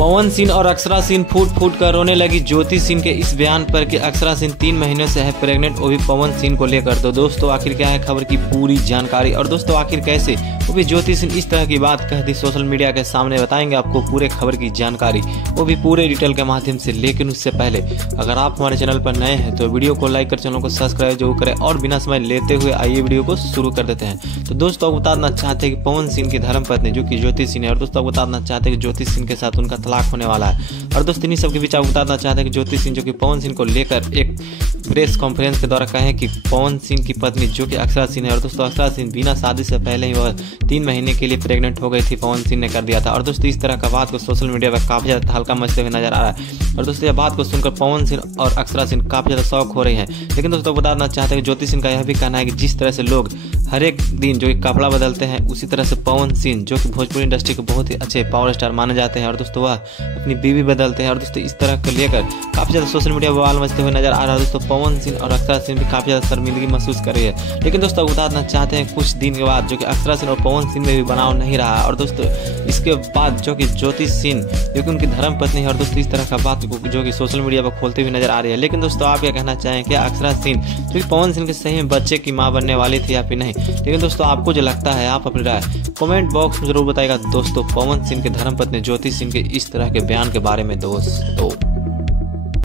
पवन सिंह और अक्षरा सिंह फूट फूट कर रोने लगी ज्योति सिंह के इस बयान पर कि अक्षरा सिंह 3 महीने से है प्रेग्नेंट, वो भी पवन सिंह को लेकर। तो दोस्तों आखिर क्या है खबर की पूरी जानकारी, और दोस्तों आखिर कैसे वो भी ज्योति सिंह इस तरह की बात कह दी सोशल मीडिया के सामने, बताएंगे आपको पूरे खबर की जानकारी, वो भी पूरे डिटेल के माध्यम से। लेकिन उससे पहले अगर आप हमारे चैनल पर नए हैं तो वीडियो को लाइक कर चैनल को सब्सक्राइब जरूर करें, और बिना समय लेते हुए आइए वीडियो को शुरू कर देते हैं। तो दोस्तों बताना चाहते हैं कि पवन सिंह की धर्मपत्नी जो कि ज्योति सिंह है, और दोस्तों बताना चाहते हैं कि ज्योति सिंह के साथ उनका तलाक होने वाला है। और दोस्तों इन्हीं सबके बीच आप बताना चाहते हैं कि ज्योति सिंह जो कि पवन सिंह को लेकर एक प्रेस कॉन्फ्रेंस के द्वारा कहें कि पवन सिंह की पत्नी जो कि अक्षरा सिंह है, और दोस्तों अक्षरा सिंह बिना शादी से पहले ही वह 3 महीने के लिए प्रेग्नेंट हो गई थी, पवन सिंह ने कर दिया था। और दोस्तों इस तरह का बात को सोशल मीडिया पर काफी ज्यादा हल्का मचते हुए नजर आ रहा है, और दोस्तों यह बात को सुनकर पवन सिंह और अक्षरा सिंह काफी ज्यादा शौक हो रही हैं। लेकिन दोस्तों बताना चाहते हैं कि ज्योति सिंह का यह भी कहना है कि जिस तरह से लोग हर एक दिन जो कि कपड़ा बदलते हैं, उसी तरह से पवन सिंह जो कि भोजपुरी इंडस्ट्री के बहुत ही अच्छे पावर स्टार माने जाते हैं, और दोस्तों वह अपनी बीवी बदलते हैं। और दोस्तों इस तरह को लेकर काफी ज्यादा सोशल मीडिया बवाल मचते हुए नजर आ रहा है। दोस्तों पवन सिंह और अक्षरा सिंह भी काफी ज्यादा शर्मिंदगी महसूस कर रही है। लेकिन दोस्तों बताना चाहते हैं कुछ दिन के बाद जो कि अक्षरा सिंह और पवन सिंह में भी बनाव नहीं रहा, और दोस्तों इसके बाद जो कि ज्योति सिंह जो कि उनकी धर्म पत्नी है, और दोस्तों इस तरह का बात जो कि सोशल मीडिया पर खोलते हुए नजर आ रही है। लेकिन दोस्तों आप क्या कहना चाहें कि अक्षरा सिंह जो कि पवन सिंह के सही में बच्चे की मां बनने वाली थी या फिर नहीं? लेकिन दोस्तों आपको जो लगता है आप अपनी राय कमेंट बॉक्स में जरूर बताइएगा दोस्तों पवन सिंह के धर्मपत्नी ज्योति सिंह के इस तरह के बयान के बारे में दोस्तों।